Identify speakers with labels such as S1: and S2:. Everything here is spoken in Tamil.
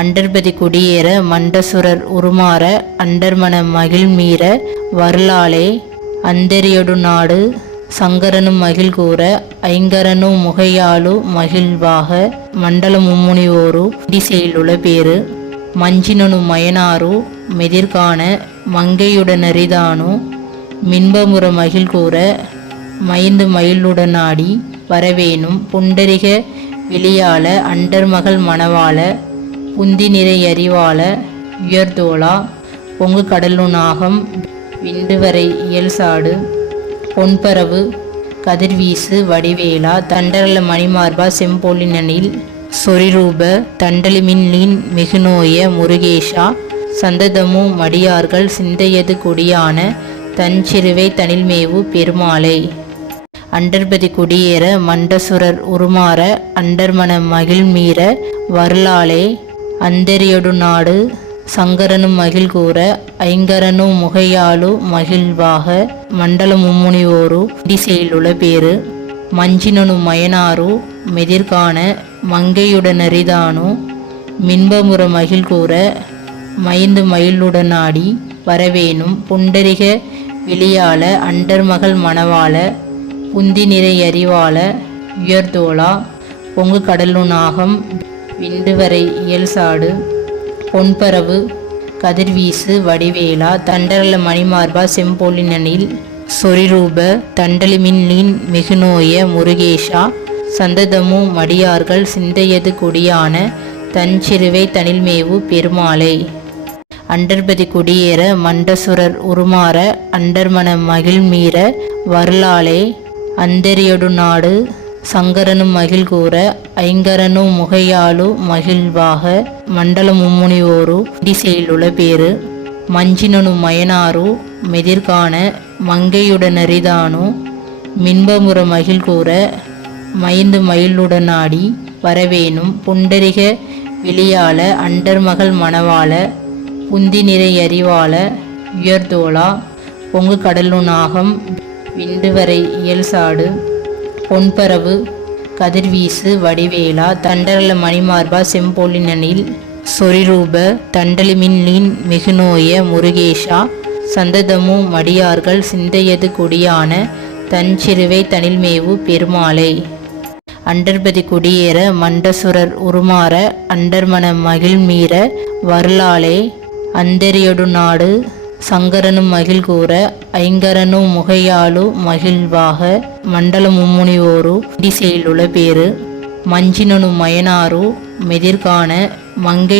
S1: அண்டர்பதி குடியேற மண்டசுரர் உருமாற அண்டர்மன மகிழ்மீற வரலாலே அந்தரியொடு நாடு சங்கரனும் மகிழ் கூற ஐங்கரனும் முகையாளு மகிழ்வாக மண்டல மும்முனிவோரு திசையிலுள்ள பேரு மஞ்சினனு மயனாரு மெதிர்காண மங்கையுடனரிதானு மின்பமுற மகிழ் கூற மைந்து மயிலுடனாடி வரவேணும் புண்டரிக வெளியால அண்டர்மகள் மணவாள புந்தி நிறை அறிவாள உயர்தோளா பொங்கு கடலுநாகம் விண்டுவரை இயல்சாடு பொன்பரவு கதிர்வீசு வடிவேலா தண்டரல மணிமார்பா செம்பொலினனில் சொரிரூப தண்டலிமின்லின் மிகுநோய முருகேஷா சந்ததமு மடியார்கள் சிந்தையது கொடியான தஞ்சிறுவை தனில்மேவு பெருமாளை. அண்டர்பதி குடியேற மண்டசுரர் உருமாற அண்டர்மன மகிழ்மீற வரலாளே அந்தரியொடு நாடு சங்கரனும் மகிழ் கூற ஐங்கரனும் முகையாளு மகிழ்வாக மண்டல மும்முனிவோரு திசையிலுள்ள பேரு மஞ்சினனு மயனாரு மெதிர்கான மங்கையுடனரிதானு மின்பமுற மகிழ் கூற மைந்து மயிலுடனாடி வரவேணும் புண்டரிக வெளியால அண்டர்மகள் மணவாள புந்தி நிறை அறிவாள உயர்தோளா பொங்கு கடலுநாகம் விண்டுவரை இயல்சாடு பொன்பரவு கதிர்வீசு வடிவேலா தண்டரல மணிமார்பா செம்பொலினனில் சொரிரூப தண்டலிமின்லின் மிகுநோய முருகேஷா சந்ததமு மடியார்கள் சிந்தையது கொடியான தஞ்சிறுவை தனில்மேவு பெருமாளை. அண்டர்பதி குடியேற மண்டசுரர் உருமாற அண்டர்மன மகிழ்மீற வரலாளே அந்தரியொடு நாடு சங்கரனும் மகிழ் கூற ஐங்கரனும் முகையாளு மகிழ்வாக மண்டல மும்முனிவோரு இடிசையிலுள்ள பேரு மஞ்சினனு மயனாரு மெதிர்கான மங்கையுடனரிதானு மின்பமுற மகிழ் கூற மைந்து மயிலுடனாடி வரவேனும் புண்டரிக வெளியால அண்டர்மகள் மணவாள புந்தி நிறை அறிவாள உயர்தோளா பொங்கு கடலுநாகம் விண்டுவரை இயல்சாடு. பொன்பரவு கதிர்வீசு வடிவேலா தண்டரல மணிமார்பா செம்பொலினனில் சொரிரூப தண்டலிமின்லின் மிகுநோய முருகேஷா சந்ததமு மடியார்கள் சிந்தையது கொடியான தஞ்சிறுவை தனில்மேவு பெருமாளை. அண்டர்பதி குடியேற மண்டசுரர் உருமாற அண்டர்மன மகிழ்மீற வரலாளே அந்தரியொடு நாடு சங்கரனும் மகிழ் கூற ஐங்கரனும் முகையாளு மகிழ்வாக மண்டல மும்முனிவோரு திசையிலுள்ள பேரு மஞ்சினனு மயனாரு மெதிர்கான மங்கை